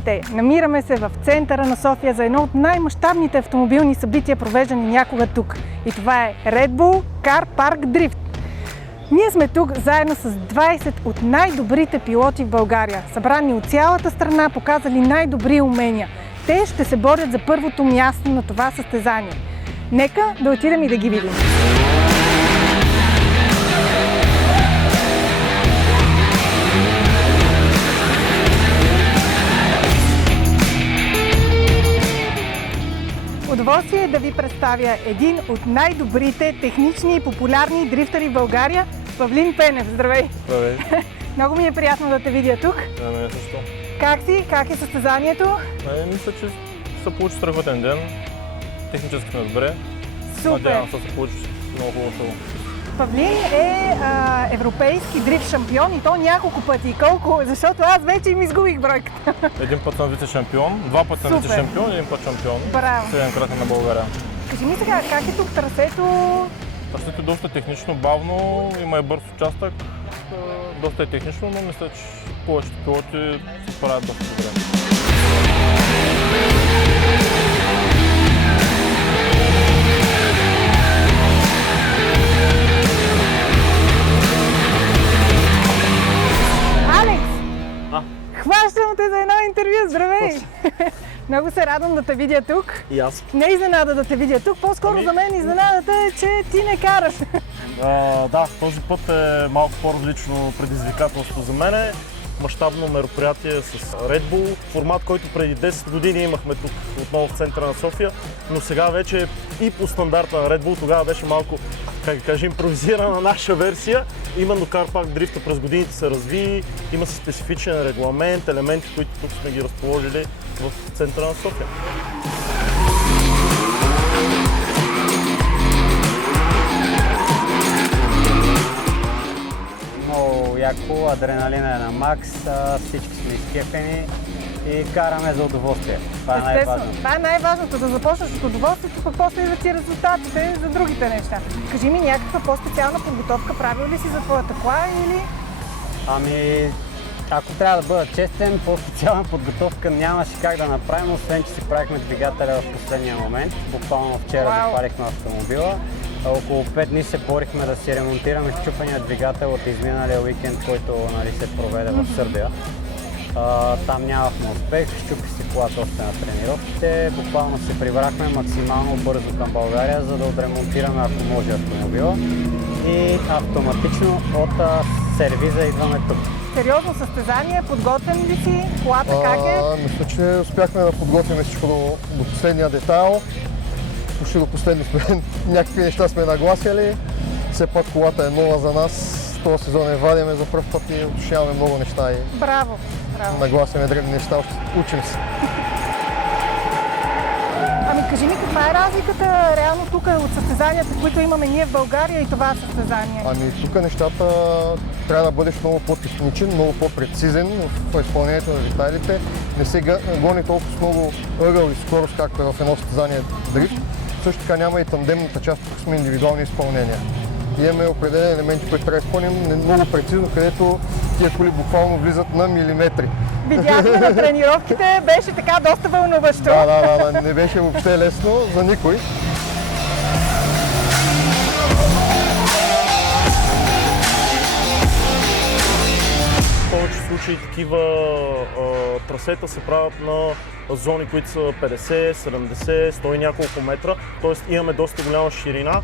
Здравейте! Намираме се в центъра на София за едно от най-мащабните автомобилни събития, провеждани някога тук. И това е Red Bull Car Park Drift. Ние сме тук заедно с 20 от най-добрите пилоти в България, събрани от цялата страна, показали най-добри умения. Те ще се борят за първото място на това състезание. Нека да отидем и да ги видим. Удоволствие е да ви представя един от най-добрите технични и популярни дрифтъри в България, Павлин Пенев. Здравей! Здравей! Много ми е приятно да те видя тук. Да, мен също. Как си? Как е състезанието? Мисля, че ще се получи страхотен ден. Технически сме добре. Супер! Надявам се да се получи много хубаво шоу. Павлин е европейски дрифт шампион и то няколко пъти. Колко? Защото аз вече им изгубих бройката. Един път съм вице-шампион, два пъти съм вице-шампион, един път шампион. Браво! 7-кратен на България. Кажи ми сега, как е тук трасето? Трасето е доста технично, бавно, има и бърз участък. Доста е технично, но мисля, че повечето пилоти се справят доста добре. Хващам те за едно интервю, здравей! Много се радвам да те видя тук. И аз. Не изненада да те видя тук, по-скоро за мен изненадата е, че ти не караш. Да, този път е малко по-различно предизвикателство за мен. Мащабно мероприятие с Red Bull, формат, който преди 10 години имахме тук отново в центъра на София, но сега вече и по стандарта на Red Bull, тогава беше малко, как да кажа, импровизирана наша версия. Именно Car Park Drift през годините се разви, има специфичен регламент, елементи, които тук сме ги разположили в центъра на София. Много яко, адреналина е на макс, всички сме изкефени и караме за удоволствие. Това е най-важното. Това е най-важното, да започнеш от удоволствието, пък после идват и резултатите за другите неща. Кажи ми, някаква по-специална подготовка правил ли си за твоята кола или? Ами, ако трябва да бъда честен, по-специална подготовка нямаше как да направим, освен че си правихме двигателя в последния момент. Буквално вчера запалихме автомобила. Около 5 дни се борихме да си ремонтираме счупения двигател от изминалия уикенд, който се проведе в Сърбия. Там нямахме успех, щупи си колата още на тренировките. Буквално се прибрахме максимално бързо към България, за да отремонтираме, ако може, автомобила. И автоматично от сервиза идваме тук. Сериозно състезание, подготвен ли си? Колата как е? Мисля, че успяхме да подготвим всичко до последния детайл. Почти до последно сме някакви неща сме нагласили. Все пак колата е нова за нас. Този сезон я вадиме за пръв път и уточняваме много неща и Браво! нагласяме древни неща, учим се. Ами кажи ми, каква е разликата реално тук от състезанията, които имаме ние в България и това състезание? Ами тук нещата трябва да бъдеш много по-техничен, много по-прецизен в изпълнението на детайлите. Не се гони толкова с много ъгъл и скорост, както е в едно състезание дрифт. Също така няма и тандемната част, тук сме индивидуални изпълнения. Имаме определени елементи, които трябва да изпълним много прецизно, където тия коли буквално влизат на милиметри. Видяхме на тренировките, беше така доста вълнуващо. Да, не беше въобще лесно за никой. В повече случаи такива трасета се правят на зони, които са 50, 70, 100 и няколко метра, т.е. имаме доста голяма ширина.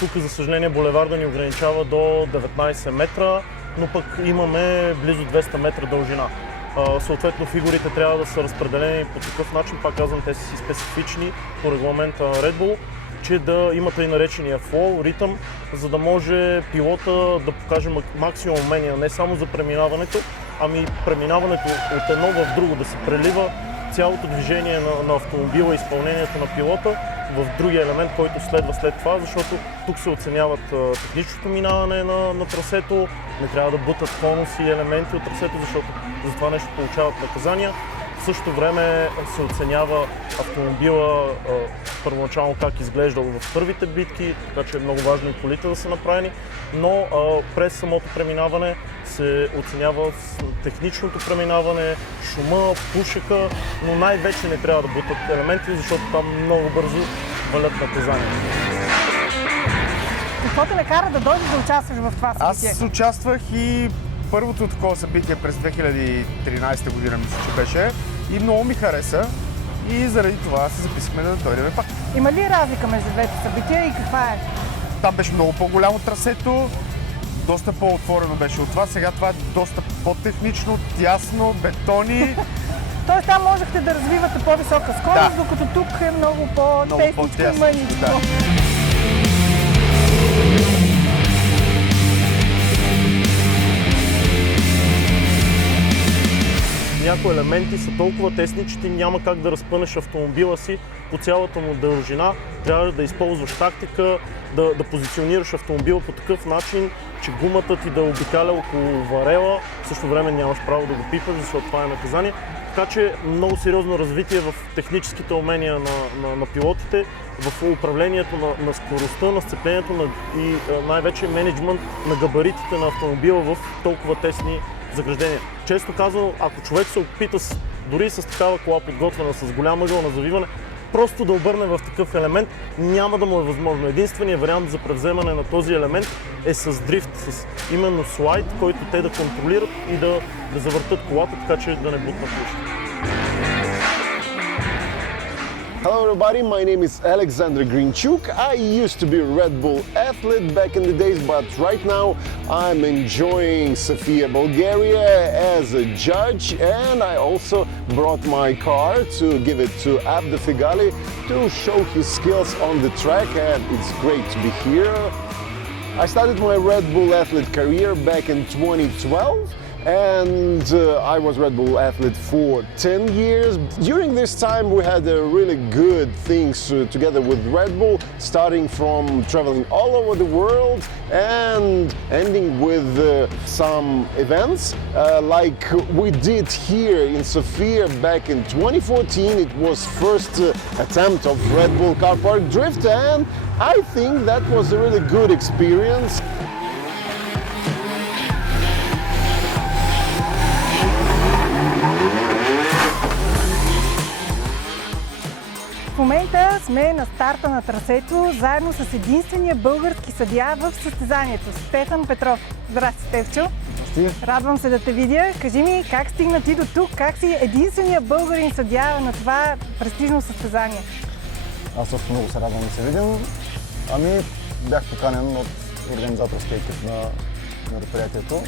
Тук, за съжаление, булеварда ни ограничава до 19 метра, но пък имаме близо 200 метра дължина. Съответно, фигурите трябва да са разпределени по такъв начин, пак казвам, те са си специфични по регламента на Red Bull, че да имат и наречения флоу, ритъм, за да може пилота да покаже максимум умения не само за преминаването, ами преминаването от едно в друго, да се прелива цялото движение на автомобила, изпълнението на пилота в другия елемент, който следва след това, защото тук се оценяват техническото минаване на трасето, не трябва да бутат конуси и елементи от трасето, защото за това нещо получават наказания. В същото време се оценява автомобила първоначално как изглеждал в първите битки, така че е много важно и колите да са направени, но през самото преминаване се оценява техничното преминаване, шума, пушека, но най-вече не трябва да бутат елементи, защото там много бързо валят наказания. Какво те накара да дойдеш да участваш в това събитие? Аз участвах и първото такова събитие през 2013 година, мисля, че беше, и много ми хареса и заради това се записахме да дойдем пак. Има ли разлика между двете събития и каква е? Там беше много по-голямо трасето, доста по-отворено беше от това, сега това е доста по-технично, тясно, бетони. Тоест там можехте да развивате по-висока скорост, Да. докато тук е много по-тесничко и мъничко. Да. Някои елементи са толкова тесни, че ти няма как да разпънеш автомобила си по цялата му дължина. Трябва да използваш тактика, да позиционираш автомобила по такъв начин, че гумата ти да обикаля около варела. В същото време нямаш право да го пипаш, защото това е наказание. Така че много сериозно развитие в техническите умения на пилотите, в управлението на скоростта, на сцеплението и най-вече менеджмент на габаритите на автомобила в толкова тесни заграждения. Често казано, ако човек се опита дори с такава кола подготвена с голям ъгъл на завиване, просто да обърне в такъв елемент, няма да му е възможно. Единственият вариант за превземане на този елемент е с дрифт, с именно слайд, който те да контролират и да завъртат колата, така че да не бутнат нищо. Hello everybody, my name is Alexander Grinchuk. I used to be a Red Bull athlete back in the days, but right now I'm enjoying Sofia, Bulgaria as a judge, and I also brought my car to give it to Abde Figali to show his skills on the track, and it's great to be here. I started my Red Bull athlete career back in 2012. And I was Red Bull athlete for 10 years. During this time we had really good things together with Red Bull, starting from traveling all over the world and ending with some events like we did here in Sofia back in 2014. It was first attempt of Red Bull Car Park Drift, and I think that was a really good experience. В момента сме на старта на трасето, заедно с единствения български съдия в състезанието, Стефан Петров. Здрасти, Стефчо! Радвам се да те видя. Кажи ми, как стигна ти до тук? Как си единствения българин съдия на това престижно състезание? Аз също много се радвам да се видим. Ами, бях поканен от организаторския екип на мероприятието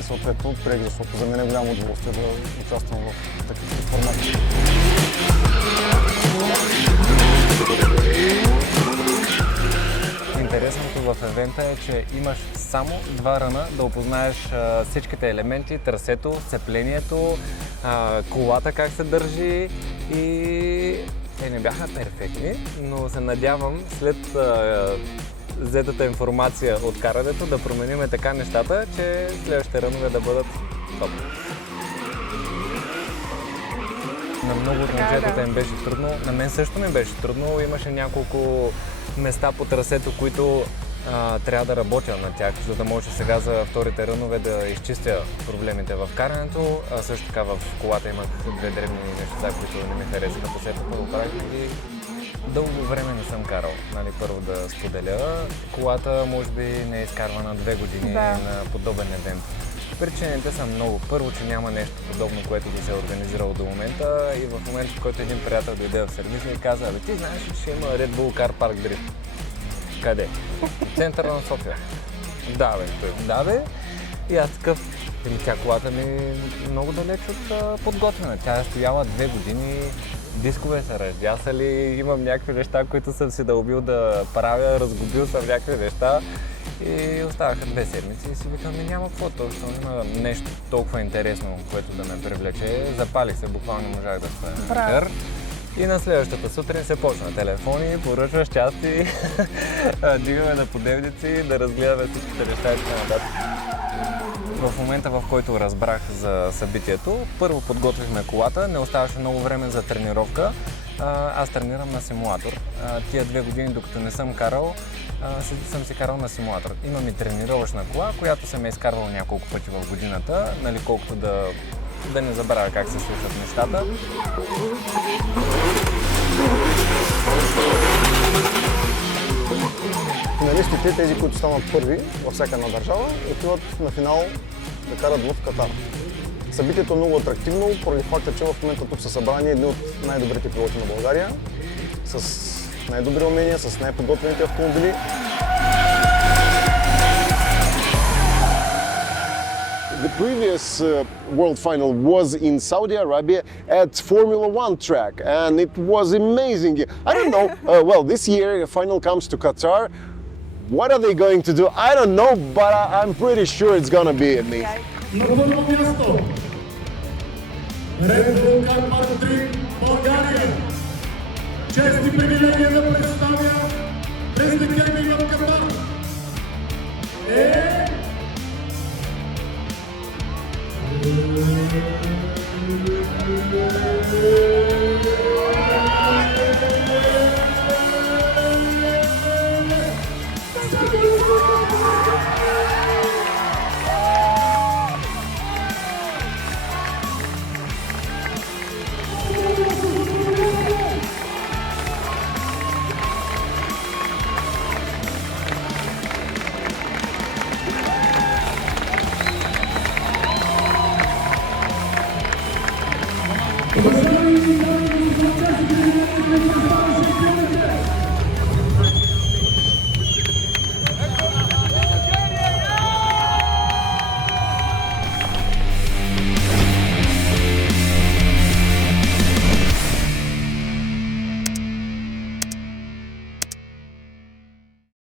и съответно приех, защото за мен е голямо удоволствие да участвам в такъв формат. Интересното в евента е, че имаш само 2 ръна да опознаеш всичките елементи, трасето, сцеплението, колата как се държи и те не бяха перфектни, но се надявам след взетата информация от карането да променим така нещата, че следващите рънове да бъдат топ. На много от момчетата им беше трудно, на мен също ми беше трудно, имаше няколко места по трасето, които трябва да работя на тях, за да може сега за вторите рънове да изчистя проблемите в карането. А също така в колата имах 2 дребни неща, които не ми харесаха по сетата, го правихме и дълго време не съм карал. Нали, първо да споделя, колата може би не е изкарвана 2 години на подобен евент. Причините са много. Първо, че няма нещо подобно, което да се е организирало до момента и в момента, в който един приятел дойде в сервиза и каза: "Абе, ти знаеш ли, че има Red Bull Car Park Drift?" Къде? В центъра на София. Да, бе. Да, бе. И аз такъв, тя колата ми е много далеч от подготвена. Тя е стояла 2 години, дискове са раздясали, имам някакви неща, които съм си дълбил да правя, разгубил съм някакви неща. И оставаха 2 седмици и си викам, няма какво точно, има нещо толкова интересно, което да ме привлече. Запалих се, буквално можах да се накър. И на следващата сутрин се почна телефони, поръчваш части, дигаме на подевници, да разгледаме всичките неща и така нататък. В момента, в който разбрах за събитието, първо подготвихме колата, не оставаше много време за тренировка. Аз тренирам на симулатор. Тия 2 години, докато не съм карал, съм си карал на симулатор. Имам и тренировъчна кола, която съм е изкарвал няколко пъти в годината, нали, колкото да не забравя как се случват нещата. Финалистите, тези, които станат първи във всяка една държава, отиват на финал да карат в Катар. Събитието е много атрактивно, поради факта, че в момента тук са събрани едни от най-добрите пилоти на България, с най-добри умения, с най-подготвените автомобили. The previous World Final was in Saudi Arabia at Formula One track, and it was amazing. I don't know, well, this year the final comes to Qatar. What are they going to do? I don't know, but I'm pretty sure it's gonna be amazing. На първо място, Red Bull Car Park Drift България. Чест и привилегия да представя през декември в Катар. Е...